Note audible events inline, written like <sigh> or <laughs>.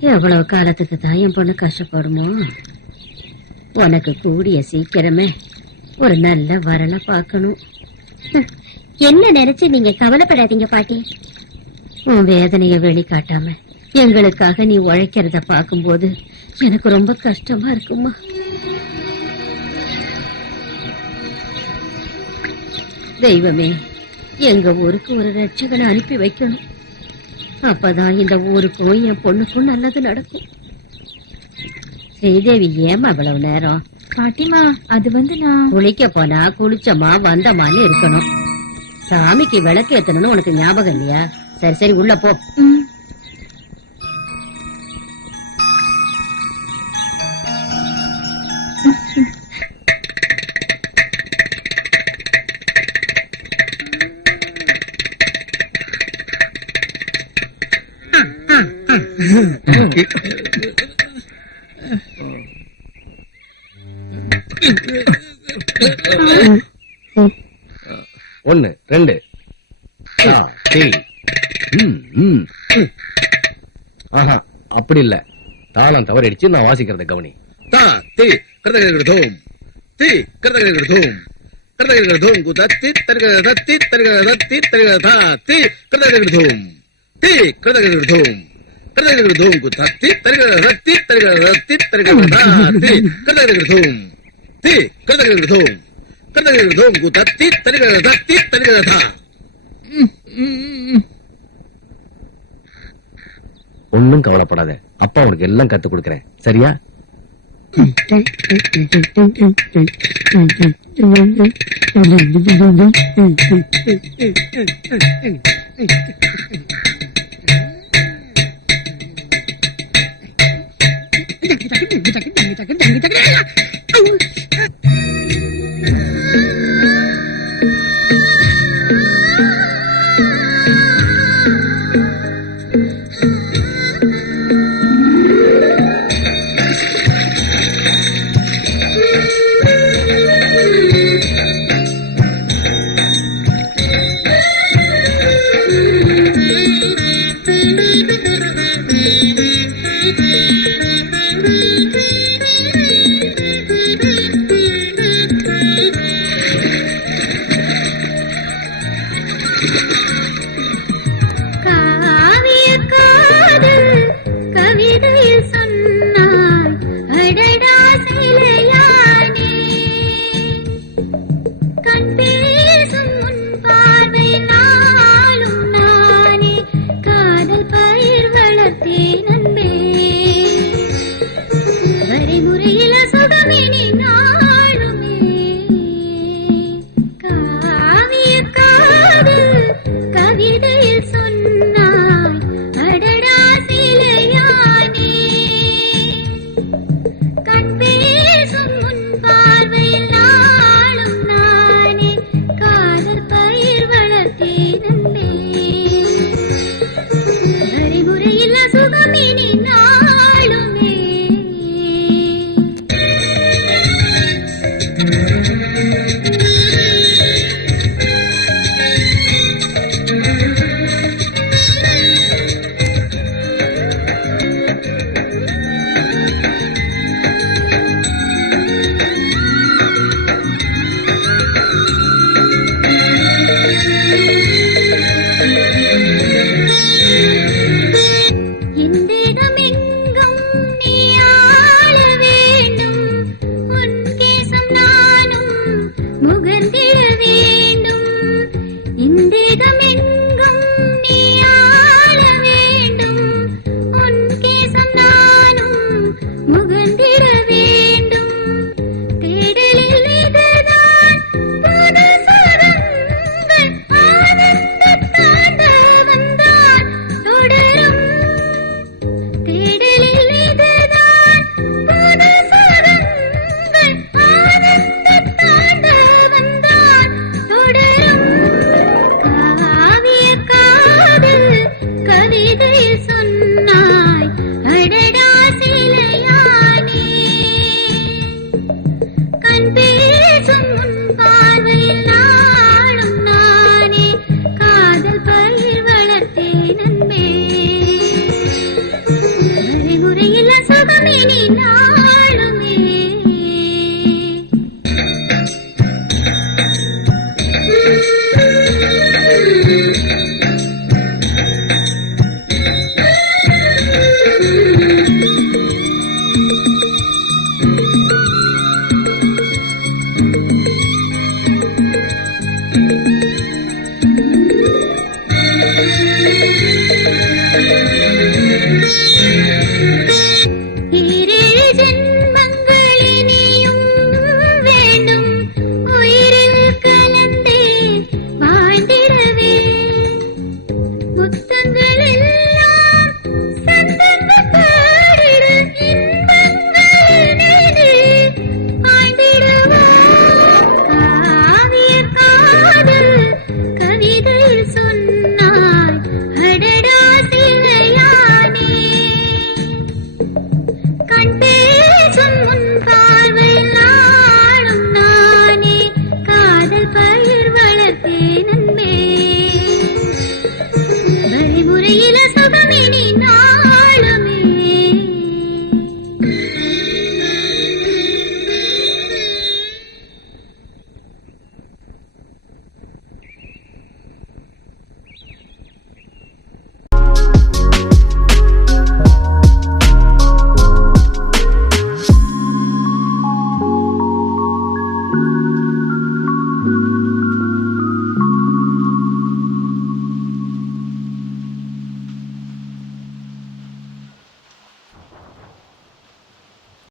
எவ்வளவு காலத்துக்கு தான் என் பொண்ணு கஷ்டப்படுமோ? உனக்கு கூடிய சீக்கிரமே ஒரு நல்ல வரலை பார்க்கணும். என்ன நினைச்சு நீங்க கவலைப்படாதீங்க பாட்டி. உன் வேதனைய வெளிக்காட்டாம எங்களுக்காக நீ உழைக்கிறத பார்க்கும்போது எனக்கு ரொம்ப கஷ்டமா இருக்குமா தெய்வமே எங்க ஊருக்கு ஒரு ரட்சகனை அனுப்பி வைக்கணும். அப்பதான் இந்த ஊருக்கும் என் பொண்ணுக்கும் நல்லது நடக்கும். ஸ்ரீதேவி ஏமா அவ்வளவு நேரம்? பாட்டிமா அது வந்து நான் குளிக்க போனா குளிச்சமா வந்தமான்னு இருக்கணும். சாமிக்கு விளக்கு ஏத்தணும்னு உனக்கு ஞாபகம் இல்லையா? சரி சரி உள்ள போ. ஒன்னு ரெண்டு. ஆஹா அப்படி இல்ல. தாளம் தவறடிச்சு நான் வாசிக்கிறத கவனி. தா தி கர்தகர்தோம் தி கிருதகிருதோம் கர்தகர்தோம் குதத்தி தர்கதத்தி தே தர்கதா தி கிருதகிருதோம் தி கிருதகிருதோம் கர்தகர்தோம் குதத்தி தர்கதத்தி தர்கதத்தி தர்கதா தி கர்தகர்தோம் தி கர்தகர்தோம் கர்தகர்தோம் குதத்தி தர்கதத்தி தர்கதா ஒன்னும் கவலைப்படாத. அப்பா உனக்கு எல்லாம் கத்து கொடுக்கறேன். சரியா? காவிய <laughs> 你的美 வேதமென்ன Thank you.